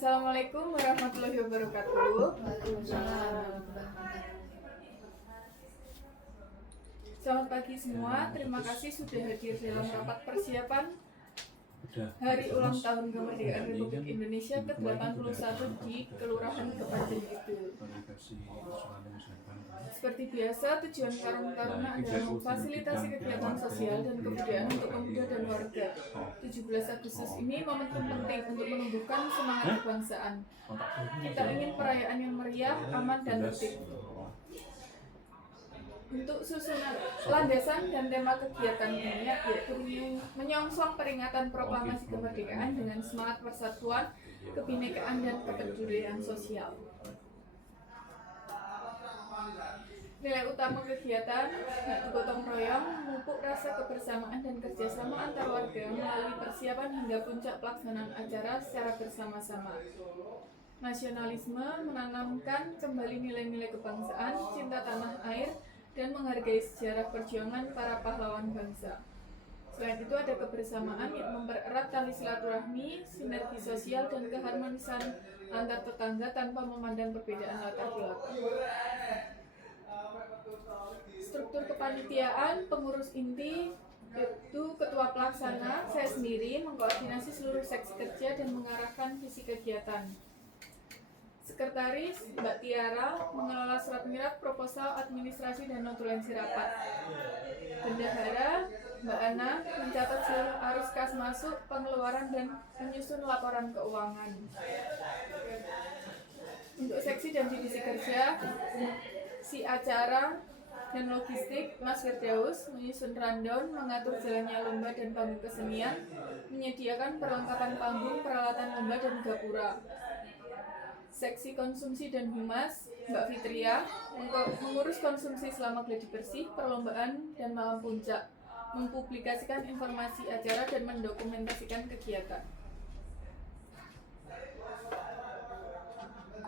Assalamualaikum warahmatullahi wabarakatuh. Selamat pagi semua, terima kasih sudah hadir dalam rapat persiapan Hari Ulang Tahun Kemerdekaan Republik Indonesia ke-81 di Kelurahan Kepanjen Kidul. Seperti biasa, tujuan Karang Taruna adalah memfasilitasi kegiatan sosial dan kebudayaan untuk pemuda dan warga. 17 Agustus ini momentum penting untuk menumbuhkan semangat kebangsaan. Kita ingin perayaan yang meriah, aman, dan tertib. Untuk susunan landasan dan tema kegiatan ini yaitu menyongsong peringatan proklamasi kemerdekaan dengan semangat persatuan, kebinekaan, dan kepedulian sosial. Nilai utama kegiatan yaitu gotong royong, memupuk rasa kebersamaan dan kerjasama antar warga melalui persiapan hingga puncak pelaksanaan acara secara bersama-sama. Nasionalisme menanamkan kembali nilai-nilai kebangsaan, cinta tanah air, dan menghargai sejarah perjuangan para pahlawan bangsa. Selain itu ada kebersamaan yang mempererat tali silaturahmi, sinergi sosial, dan keharmonisan antar tetangga tanpa memandang perbedaan latar belakang. Struktur kepanitiaan, pengurus inti yaitu ketua pelaksana, saya sendiri mengkoordinasi seluruh seksi kerja dan mengarahkan visi kegiatan. Sekretaris Mbak Tiara mengelola surat menyurat, proposal, administrasi, dan notulensi rapat. Bendahara Mbak Ana mencatat seluruh arus kas masuk, pengeluaran, dan menyusun laporan keuangan. Untuk seksi dan divisi kerja, si acara dan logistik Mas Firdaus menyusun rundown, mengatur jalannya lomba dan panggung kesenian, menyediakan perlengkapan panggung, peralatan lomba, dan gapura. Seksi konsumsi dan humas, Mbak Fitria, mengurus konsumsi selama gladi bersih, perlombaan, dan malam puncak, mempublikasikan informasi acara dan mendokumentasikan kegiatan.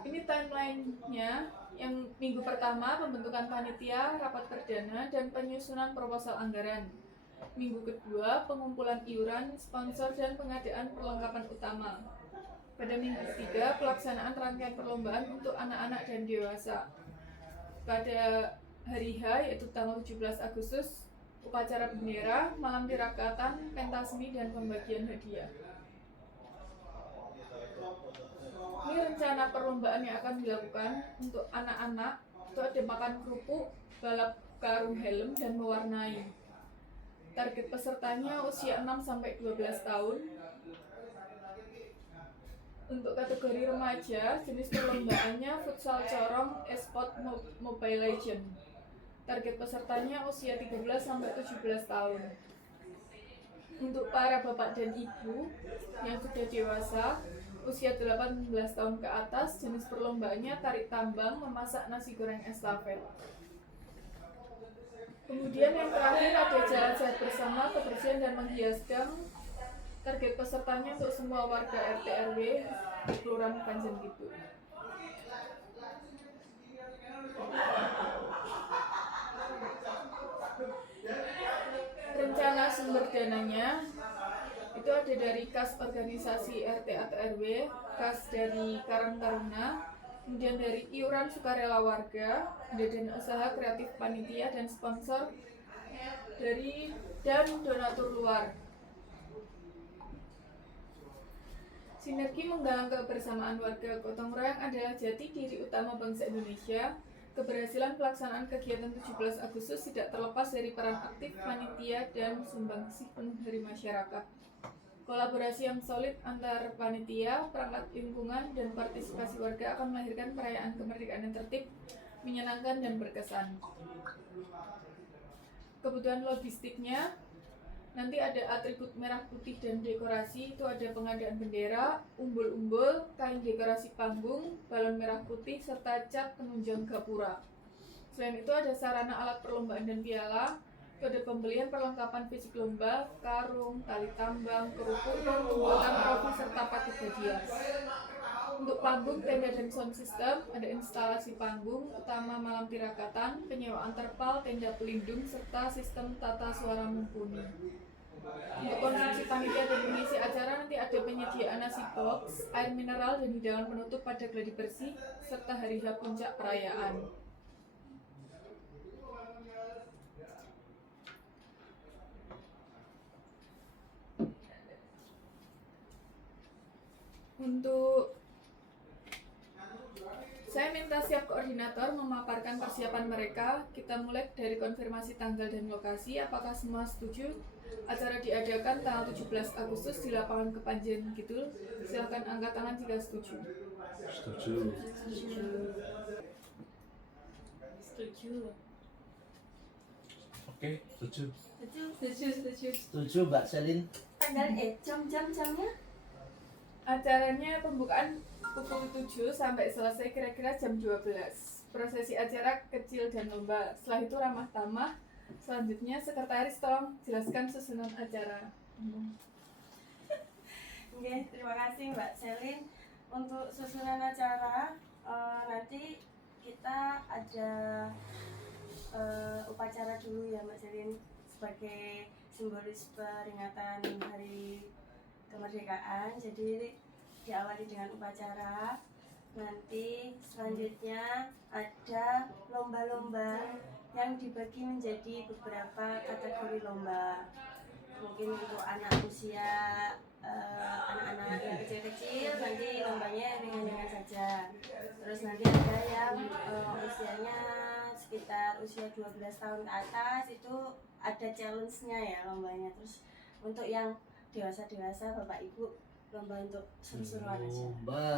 Ini timeline-nya, yang minggu pertama pembentukan panitia, rapat perdana, dan penyusunan proposal anggaran. Minggu kedua pengumpulan iuran, sponsor, dan pengadaan perlengkapan utama. Pada minggu ketiga, pelaksanaan rangkaian perlombaan untuk anak-anak dan dewasa. Pada hari H, yaitu tanggal 17 Agustus, upacara bendera, malam tirakatan, pentasmi, dan pembagian hadiah. Ini rencana perlombaan yang akan dilakukan untuk anak-anak. Itu ada makan kerupuk, balap karung helm, dan mewarnai. Target pesertanya usia 6-12 tahun. Untuk kategori remaja, jenis perlombaannya futsal corong, e-sport, Mobile Legend. Target pesertanya usia 13-17 tahun. Untuk para bapak dan ibu yang sudah dewasa, usia 18 tahun ke atas, jenis perlombaannya tarik tambang, memasak nasi goreng estafet. Kemudian yang terakhir ada jalan sehat bersama, kebersihan dan menghias gang. Target pesertanya untuk semua warga RT RW di Kelurahan Kepanjen Kidul. Rencana sumber dananya itu ada dari kas organisasi RT atau RW, kas dari Karang Taruna, kemudian dari iuran sukarela warga, dana usaha kreatif panitia dan sponsor dan donatur luar. Sinergi menggalang kebersamaan warga. Gotong royong adalah jati diri utama bangsa Indonesia. Keberhasilan pelaksanaan kegiatan 17 Agustus tidak terlepas dari peran aktif panitia dan sumbangsih penuh dari masyarakat. Kolaborasi yang solid antar panitia, perangkat lingkungan, dan partisipasi warga akan melahirkan perayaan kemerdekaan yang tertib, menyenangkan, dan berkesan. Kebutuhan logistiknya, nanti ada atribut merah putih dan dekorasi, itu ada pengadaan bendera, umbul-umbul, kain dekorasi panggung, balon merah putih, serta cat penunjang gapura. Selain itu ada sarana alat perlombaan dan piala, itu ada pembelian perlengkapan fisik lomba, karung, tali tambang, kerupuk, dan pembuatan trofi serta paket hadiah. Untuk panggung, tenda, dan sound system, ada instalasi panggung utama malam tirakatan, penyewaan terpal, tenda pelindung, serta sistem tata suara mumpuni. Untuk konsumsi panitia dan pengisi acara nanti ada penyediaan nasi box, air mineral dan hidangan penutup pada gladi bersih serta hari H puncak perayaan. Untuk saya minta siap koordinator memaparkan persiapan mereka. Kita mulai dari konfirmasi tanggal dan lokasi. Apakah semua setuju? Acara diadakan tanggal 17 Agustus di lapangan Kepanjen Kidul. Silakan angkat tangan jika setuju. Setuju. Setuju. Oke, setuju. Setuju Mbak Selin. Jamnya? Acaranya pembukaan pukul 7 sampai selesai kira-kira jam 12. Prosesi acara kecil dan lomba. Setelah itu ramah tamah. Selanjutnya sekretaris tolong jelaskan susunan acara. Oke, terima kasih Mbak Selin. Untuk susunan acara nanti kita ada upacara dulu ya Mbak Selin sebagai simbolis peringatan Hari Kemerdekaan. Jadi diawali dengan upacara. Nanti selanjutnya ada lomba-lomba yang dibagi menjadi beberapa kategori lomba. Mungkin untuk anak usia anak-anak yang kecil-kecil nanti lombanya ringan-ringan saja. Terus nanti ada yang usianya sekitar usia 12 tahun ke atas, itu ada challenge-nya ya lombanya. Terus untuk yang dewasa-dewasa Bapak Ibu lomba untuk seru-seruan aja. Lomba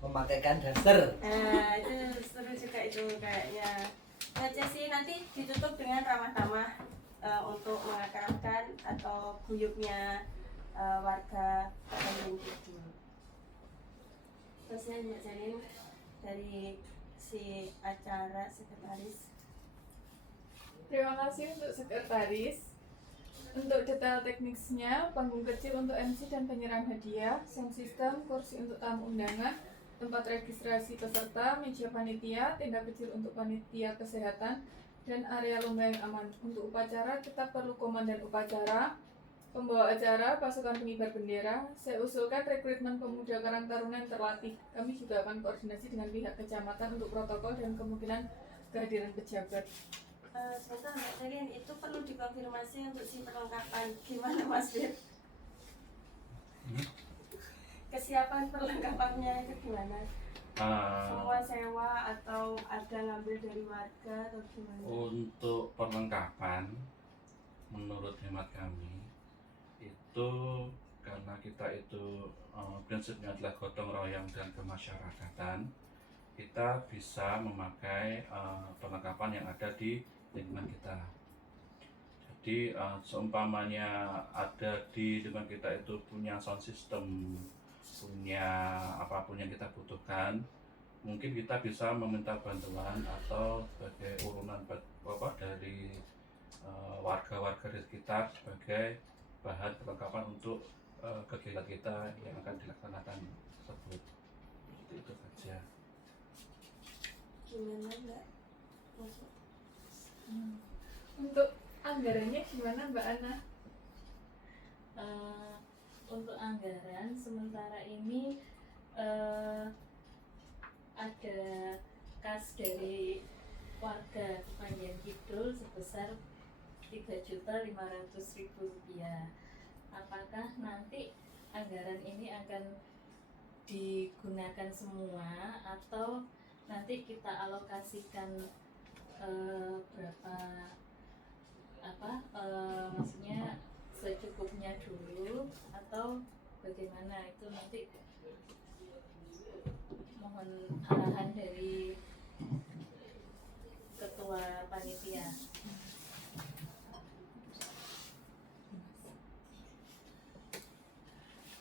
memakaikan daster. Nah, itu seru juga itu kayaknya. Baca sih nanti ditutup dengan ramah tamah untuk mengakrabkan atau guyupnya warga Kepanjen Kidul. Terusnya Mbak Selin dari si acara sekretaris. Terima kasih untuk sekretaris. Untuk detail teknisnya, panggung kecil untuk MC dan penyerahan hadiah, sound system, kursi untuk tamu undangan, tempat registrasi peserta, meja panitia, tenda kecil untuk panitia kesehatan, dan area lomba yang aman. Untuk upacara, kita perlu komandan upacara, pembawa acara, pasukan pengibar bendera. Saya usulkan rekrutmen pemuda Karang Taruna yang terlatih. Kami juga akan koordinasi dengan pihak kecamatan untuk protokol dan kemungkinan kehadiran pejabat. Sebentar Mbak Selin, itu perlu dikonfirmasi untuk si perlengkapan. Gimana Mas Bir? Kesiapan perlengkapannya itu gimana? Semua sewa atau ada ngambil dari warga atau gimana? Untuk perlengkapan, menurut hemat kami, itu karena kita itu prinsipnya adalah gotong royong dan kemasyarakatan, kita bisa memakai perlengkapan yang ada di lingkungan kita. Jadi seumpamanya ada di lingkungan kita itu punya sound system, punya apapun yang kita butuhkan, mungkin kita bisa meminta bantuan atau sebagai urunan dari warga-warga di sekitar sebagai bahan perlengkapan untuk kegiatan kita yang akan dilaksanakan tersebut. Itu saja. Gimana Mbak? Masuk. Untuk anggarannya gimana Mbak Ana? Untuk anggaran sementara ini ada kas dari warga Kepanjen Kidul sebesar Rp3.500.000. Apakah nanti anggaran ini akan digunakan semua atau nanti kita alokasikan berapa maksudnya secukupnya dulu atau bagaimana, itu nanti mohon arahan dari ketua panitia.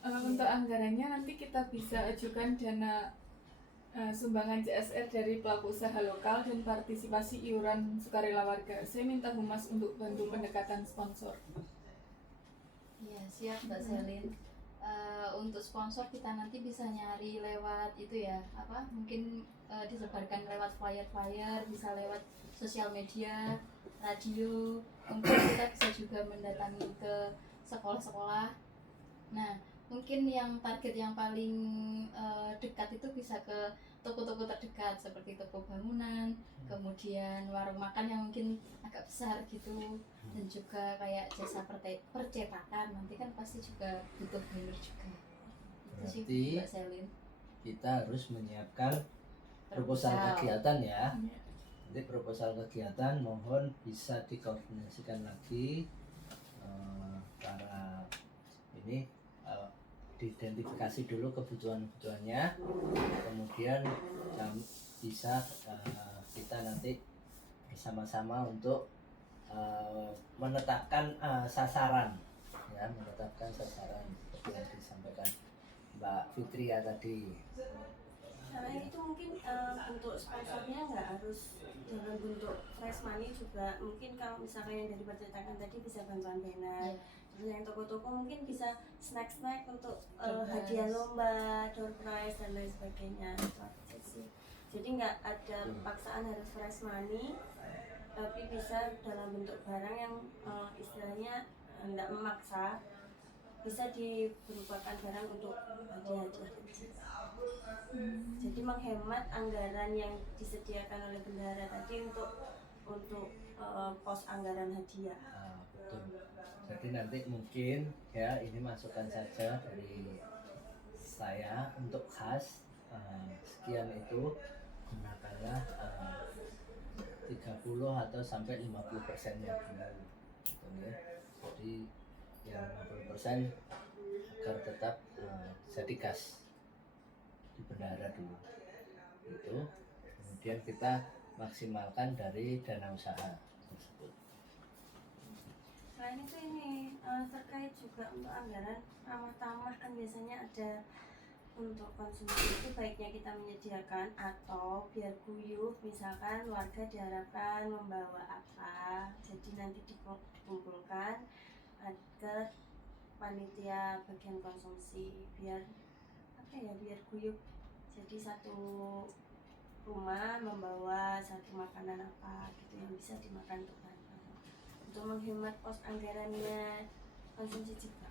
Untuk anggarannya nanti kita bisa ajukan dana sumbangan CSR dari pelaku usaha lokal dan partisipasi iuran sukarela warga. Saya minta Humas untuk bantu pendekatan sponsor. Iya, siap Mbak Selin. untuk sponsor kita nanti bisa nyari lewat itu ya, apa mungkin disebarkan lewat flyer-flyer, bisa lewat sosial media, radio, mungkin kita bisa juga mendatangi ke sekolah-sekolah. Nah, mungkin yang target yang paling dekat itu bisa ke toko-toko terdekat seperti toko bangunan, kemudian warung makan yang mungkin agak besar gitu, dan juga kayak jasa percetakan nanti kan pasti juga butuh vendor juga. Itu sih Berarti Mbak Selin. kita harus menyiapkan proposal kegiatan ya. Iya. Nanti proposal kegiatan mohon bisa dikoordinasikan lagi para ini diidentifikasi dulu kebutuhan-kebutuhannya, kemudian bisa kita nanti bersama-sama untuk menetapkan sasaran ya, menetapkan sasaran seperti yang disampaikan Mbak Fitri ya tadi. Selain itu mungkin untuk sponsornya nggak harus dalam bentuk fresh money juga, mungkin kalau misalnya yang dari percetakan tadi bisa bantuan banner. Iya. Terus yang toko-toko mungkin bisa snack-snack untuk Door prize. hadiah lomba, door prize dan lain sebagainya. Itu aja sih. Jadi nggak ada paksaan harus fresh money, tapi bisa dalam bentuk barang yang istilahnya nggak memaksa, bisa diberupakan barang untuk hadiah-hadiah kecil. Jadi menghemat anggaran yang disediakan oleh bendahara tadi untuk pos anggaran hadiah. Betul. Jadi nanti mungkin ya ini masukan saja dari saya untuk khas sekian itu gunakanlah 30 atau sampai 50%-nya dulu. Gitu ya. Jadi yang 50% agar tetap jadi gas di bendahara dulu. Itu kemudian kita maksimalkan dari dana usaha tersebut. Selain itu ini terkait juga untuk anggaran ramah tamah, kan biasanya ada untuk konsumsi itu baiknya kita menyediakan atau biar guyup, misalkan warga diharapkan membawa apa, jadi nanti dikumpulkan ke panitia bagian konsumsi biar apa ya, biar guyup. Jadi satu rumah membawa satu makanan apa gitu yang bisa dimakan untuk bareng-bareng, untuk menghemat pos anggarannya konsumsi juga.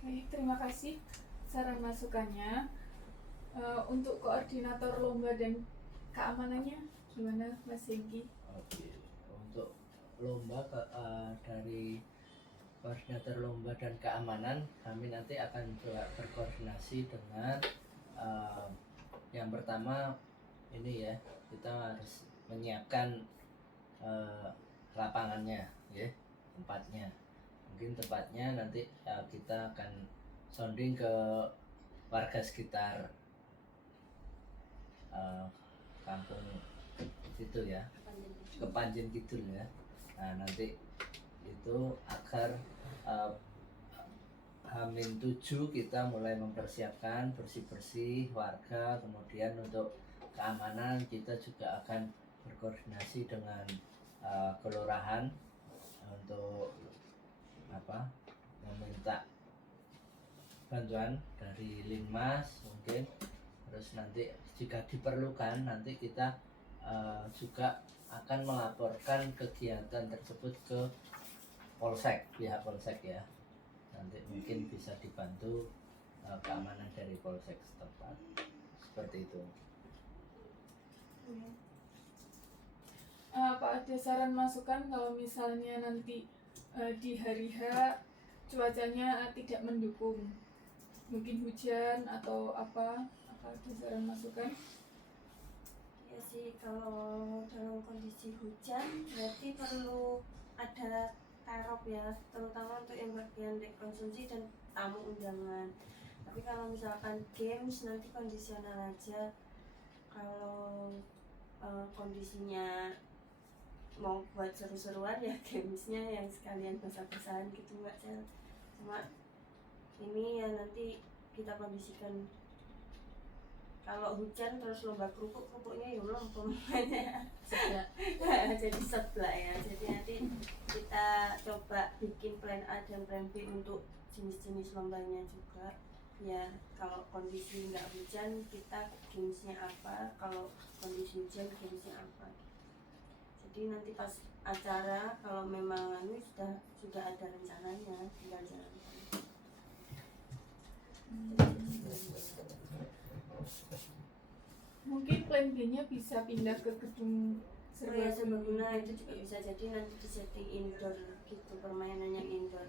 Oke, terima kasih saran masukannya. Untuk koordinator lomba dan keamanannya gimana Mas Hengki? Oke. Untuk lomba dari koordinator lomba dan keamanan, kami nanti akan berkoordinasi dengan yang pertama ini ya, kita harus menyiapkan lapangannya ya, tempatnya. Mungkin tempatnya nanti kita akan sounding ke warga sekitar kampung situ ya, ke Panjen Kidul ya. Nah nanti itu agar H-7 kita mulai mempersiapkan bersih-bersih warga, kemudian untuk keamanan kita juga akan berkoordinasi dengan kelurahan untuk meminta bantuan dari Linmas mungkin. Terus nanti jika diperlukan nanti kita juga akan melaporkan kegiatan tersebut ke polsek, pihak polsek ya. Nanti mungkin bisa dibantu keamanan dari polsek setempat, seperti itu. Apa ada saran masukan kalau misalnya nanti di hari H cuacanya tidak mendukung, mungkin hujan atau apa ada saran masukan? Ya sih, kalau dalam kondisi hujan berarti perlu ada tarop ya, terutama untuk yang bagian dekonsumsi dan tamu undangan. Tapi kalau misalkan games nanti kondisional aja. Kalau kondisinya mau buat seru-seruan ya gamesnya yang sekalian basah-basahan gitu nggak sih. Cuma ini ya nanti kita kondisikan kalau hujan terus lomba kerupuknya ya melempem Sebelah. jadi seblak ya. Jadi nanti kita coba bikin plan A dan plan B untuk jenis-jenis lombanya juga. Ya kalau kondisi nggak hujan kita gamesnya apa, kalau kondisi hujan gamesnya apa. Jadi nanti pas acara kalau memang sudah ada rencananya, tinggal jalankan. Mungkin plan B-nya bisa pindah ke gedung Serbaguna serbaguna. itu juga bisa, jadi nanti di setting indoor gitu, permainan yang indoor.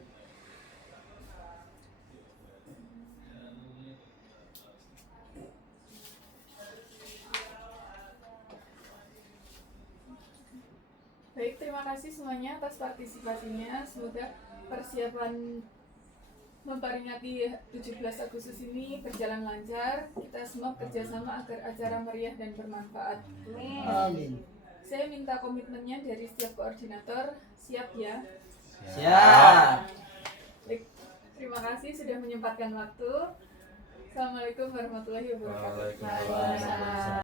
Baik, terima kasih semuanya atas partisipasinya. Semoga persiapan memperingati 17 Agustus ini berjalan lancar. Kita semua kerjasama agar acara meriah dan bermanfaat. Amin. Amin. Saya minta komitmennya dari setiap koordinator. Siap ya? Siap. Baik, terima kasih sudah menyempatkan waktu. Assalamualaikum warahmatullahi wabarakatuh. Waalaikumsalam. Waalaikumsalam.